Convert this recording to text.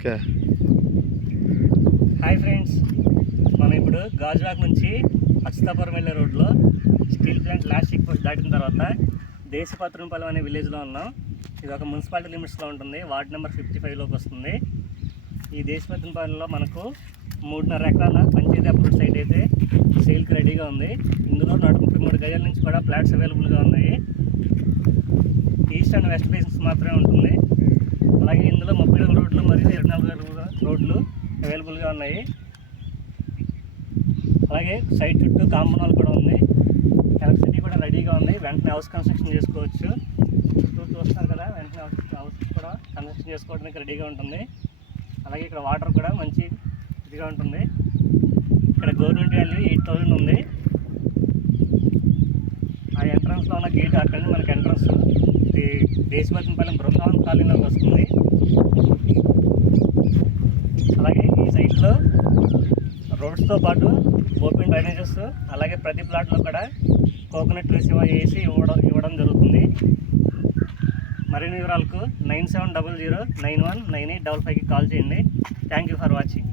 Okay. Hi friends, మనం ఇప్పుడు గాజువాక్ నుంచి అచ్యుతాపురం వెళ్ళే రోడ్లో steel plant last check post దాటిన తర్వాత దేశపత్రంపాలెం అనే విలేజ్లో ఉన్నాం. ఇది ఒక మున్సిపాలిటీ లిమిట్స్లో ఉంటుంది. వార్డ్ నెంబర్ 55లోకి వస్తుంది. ఈ దేశపత్రంపాలెంలో మనకు 3.5 ఎకరాల పంచాయతీ అప్రూవ్డ్ సైట్ అయితే సేల్కి రెడీగా ఉంది. ఇందులో 133 గజాల నుంచి కూడా ఫ్లాట్స్ అవైలబుల్గా ఉన్నాయి. ఈస్ట్ అండ్ వెస్ట్ ఫేసింగ్స్ మాత్రమే ఉంటుంది. అలాగే ఇందులో 32 రోడ్లు మరియు 24 రోడ్లు అవైలబుల్గా ఉన్నాయి. అలాగే సైట్ చుట్టూ కాంపౌండ్ కూడా ఉంది. ఎలక్ట్రిసిటీ కూడా రెడీగా ఉంది. వెంటనే హౌస్ కన్స్ట్రక్షన్ చేసుకోవచ్చు. చుట్టూ చూస్తున్నారు కదా, వెంటనే హౌస్ కూడా కన్స్ట్రక్షన్ చేసుకోవడానికి రెడీగా ఉంటుంది. అలాగే ఇక్కడ వాటర్ కూడా మంచి ఇదిగా ఉంటుంది. ఇక్కడ గవర్నమెంట్ వాల్యూ 8,000 ఉంది. ఆ ఎంట్రన్స్లో ఉన్న గేట్ అక్కడ మనకి ఎంట్రన్స్. ఇది దేశపత్రంపాలెం బృందావన్ కాలనీలోకి వస్తుంది. అలాగే ఈ సైట్లో రోడ్స్తో పాటు ఓపెన్ డ్రైనేజెస్, అలాగే ప్రతి ప్లాట్లో కూడా కోకోనట్ ట్రీస్ వేసి ఇవ్వడం జరుగుతుంది. మరిన్ని వివరాలకు 9700919855కి కాల్ చేయండి. Thank you for watching.